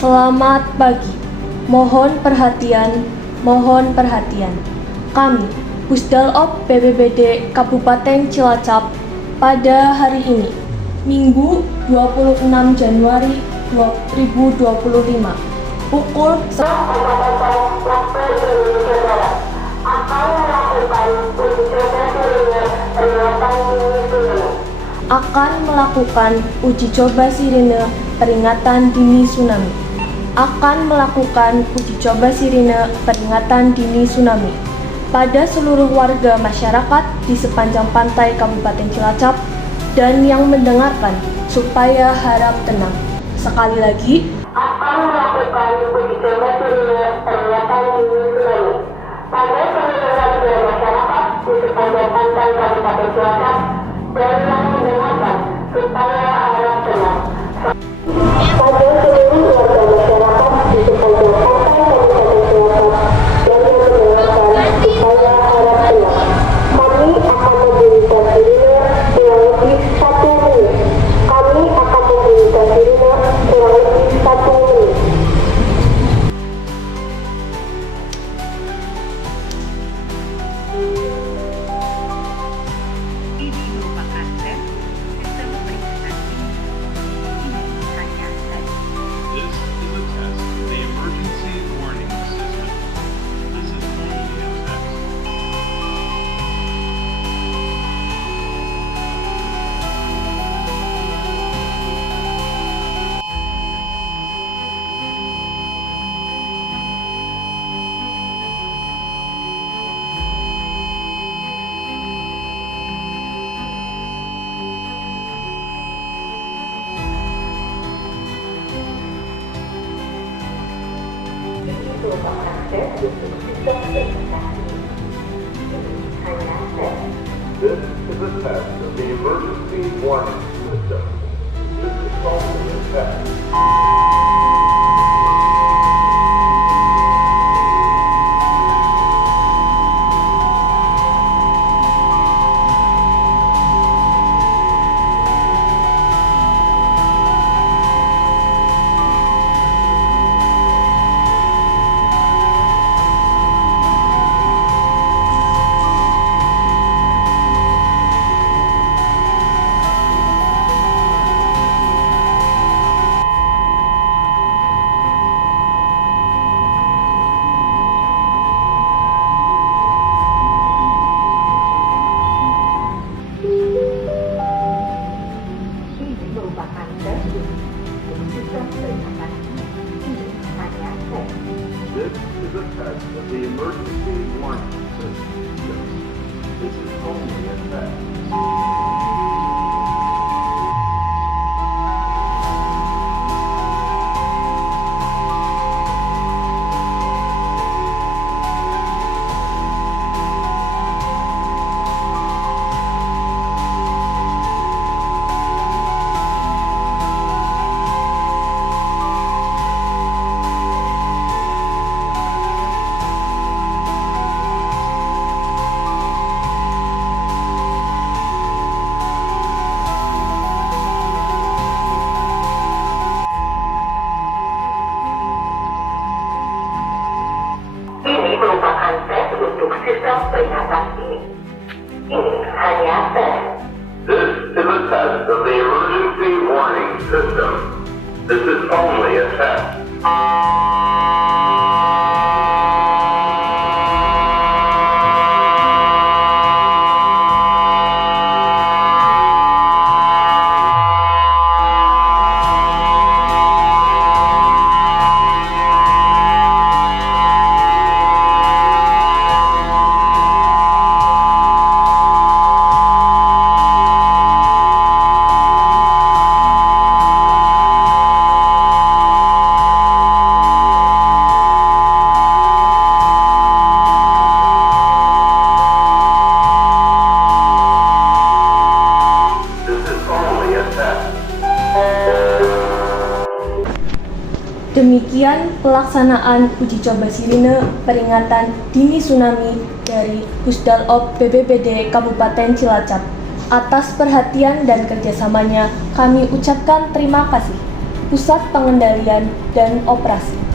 Selamat pagi. Mohon perhatian, mohon perhatian. Kami, Pusdalop BPBD Kabupaten Cilacap, pada hari ini, Minggu 26 Januari 2025, pukul 11 akan melakukan uji coba sirine peringatan dini tsunami. Akan melakukan uji coba sirine peringatan dini tsunami pada seluruh warga masyarakat di sepanjang pantai Kabupaten Cilacap dan yang mendengarkan supaya harap tenang. Sekali lagi, akan melakukan uji coba sirine peringatan dini tsunami pada seluruh warga masyarakat di sepanjang pantai Kabupaten Cilacap dan yang mendengarkan supaya harap tenang. Pada seluruh warga masyarakat di sepanjang pantai Kabupaten Cilacap dan yang mendengarkan supaya harap tenang. Kami akan membunyikan sirine kurang lebih 1 menit. Kami akan membunyikan sirine kurang lebih 1 menit. Ini merupakan tes sistem peringatan dini. Ini hanya tes. This is a test of the emergency warning system. This is only a test. Ini merupakan tes untuk sistem peringatan dini. Ini hanya tes. This is a test of the emergency warning system. This is only a test. Ini merupakan tes untuk sistem peringatan dini. Ini hanya tes. This is a test of the emergency warning system. This is only a test. Ini merupakan tes untuk sistem peringatan dini. Ini hanya tes. This is a test of the emergency warning system. This is only a test. Demikian pelaksanaan uji coba sirine peringatan dini tsunami dari Pusdalop BPBD Kabupaten Cilacap. Atas perhatian dan kerjasamanya kami ucapkan terima kasih. Pusat Pengendalian dan Operasi.